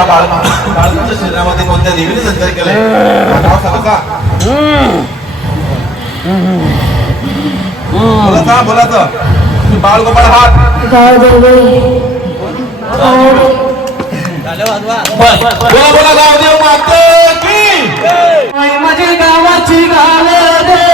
हा शरीरामध्ये कोणत्या देवीने संचार केलाय? नाव सांगा का? बोलाचा बोलाचा तुम्ही बाळ गोपाळ हात बोला बोला गावदेव माते की. माझी गावाची गाव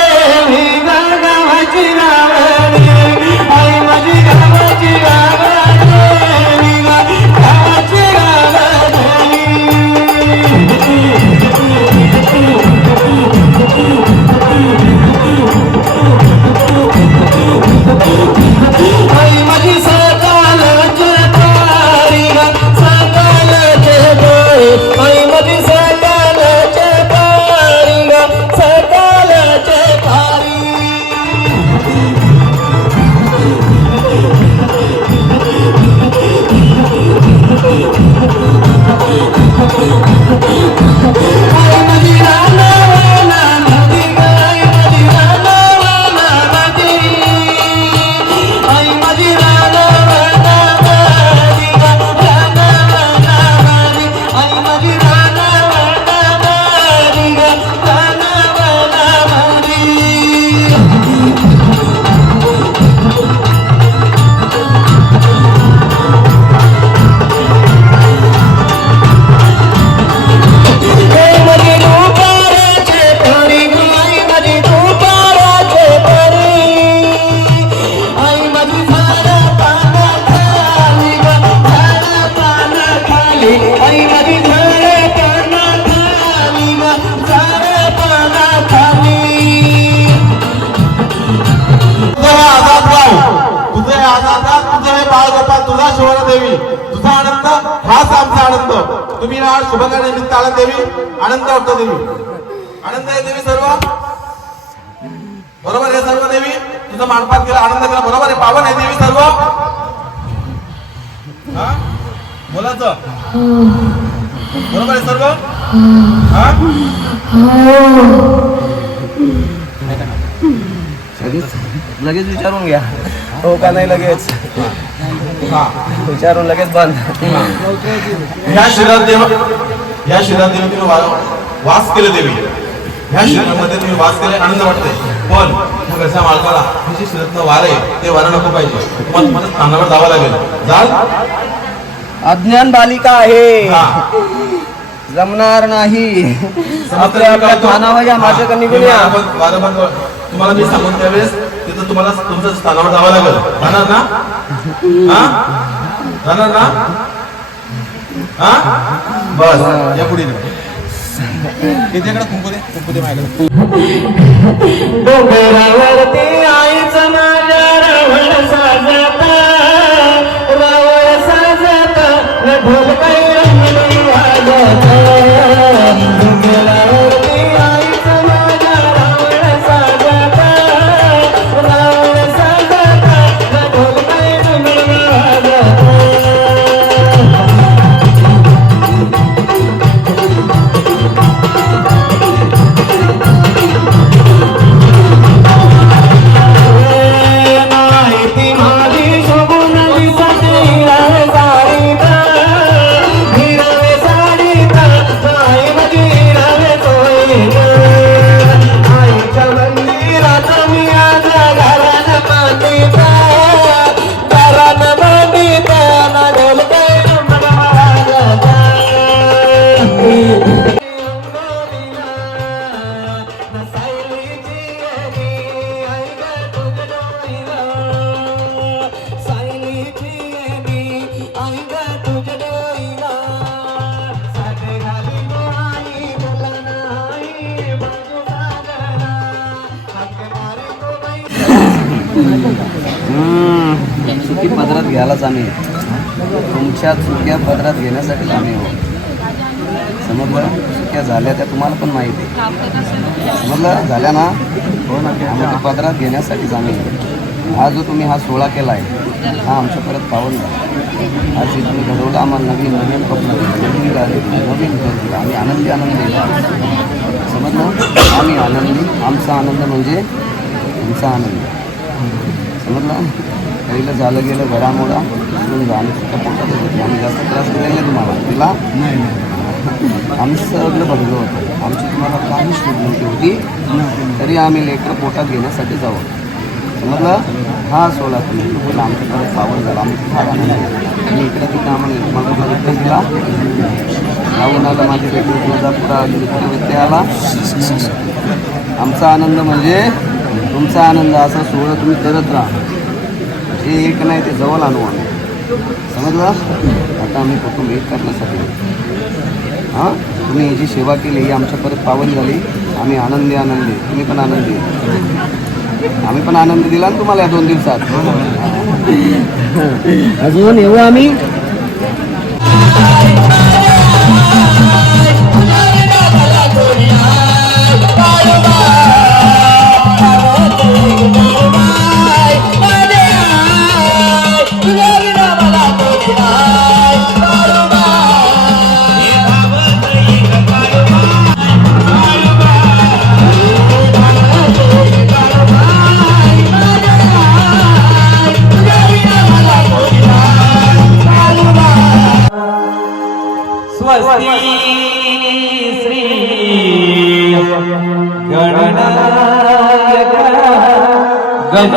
देवी. तुझा आनंद हाच आमचा आनंद. तुम्ही ना शुभकार्यानिमित्त आनंद देवी आनंद वाटतो देवी. आनंद आहे देवी सर्व. बरोबर आहे सर्व देवी. तुझं मानपात केला आनंद केला बरोबर आहे. पावन आहे देवी सर्व. हा? बोलायचं बरोबर आहे सर्व? हा? लगेच विचारून घ्या. हो का नाही लगेच? हा. विचारून लगेच बंद. ह्या शरीरात देव ह्या शरीरात देवी तुम्ही वास केले देवी. ह्या शरीरामध्ये तुम्ही वास केले आनंद वाटते. पण ह्या घरच्या मालकाला हे जे शरीरातलं वार आहे ते वारं नको पाहिजे. तुम्हाला तुम्हाला स्थानावर जावं लागेल. जाल? अज्ञान बालिका आहे. जमणार नाही. आपल्या आपल्या निघून या तुम्हाला मी सांगून त्यावेळेस तिथं तुम्हाला तुमच्या स्थानावर जावं लागेल. जाणार ना? हा? जाणार ना हा. बस या पुढे इकडे कुंकू दे कुंकू दे माझ्याकडे. डोंगरावरती सुखी पदरात घ्यायलाच आम्ही. तुमच्या चुक्या पदरात घेण्यासाठी आम्ही हो समजलं चुक्या झाल्या त्या तुम्हाला पण माहिती आहे. समजलं झाल्या ना हो ना आम्ही पदरात घेण्यासाठीच आम्ही हा जो तुम्ही हा सोहळा केला आहे हा आमच्या परत पाहून झाला आज जे तुम्ही घडवलं आम्हाला नवीन नवीन कपडे नवीन गाडी नवीन घर आम्ही आनंदी आनंदी समजलं आम्ही आनंदी आमचा आनंद म्हणजे तुमचा आनंद. समजलं? पहिलं झालं गेलं घडामोडा. आम्ही सुद्धा पोटात होतो. आम्ही जास्त त्रास दिलेला तुम्हाला. आम्ही सगळं बघलो होतं. आमची तुम्हाला काही सूट नव्हती होती. तरी आम्ही लेकर पोटात घेण्यासाठी जाऊ समजलं? हा सोळा तुम्ही. बोला आमच्याकडे पावर झाला. आमचं फार आनंद मी इकडे तिकडे आम्हाला मला बघितलं दिला. लावून आलं माझी बेटी तुळजापुरा विद्या आला आमचा आनंद म्हणजे तुमचा आनंद. असा सोहळा तुम्ही करत राहा. ते एक नाही ते जवळ आणू आम्ही. समजला? आता आम्ही कुटुंब एक करण्यासाठी. हां? तुम्ही ही जी सेवा केली ही आमच्या परत पावन झाली. आम्ही आनंदी आनंदी. तुम्ही पण आनंदी. आम्ही पण आनंद दिला ना तुम्हाला या दोन दिवसात. अजून येऊ आम्ही? गम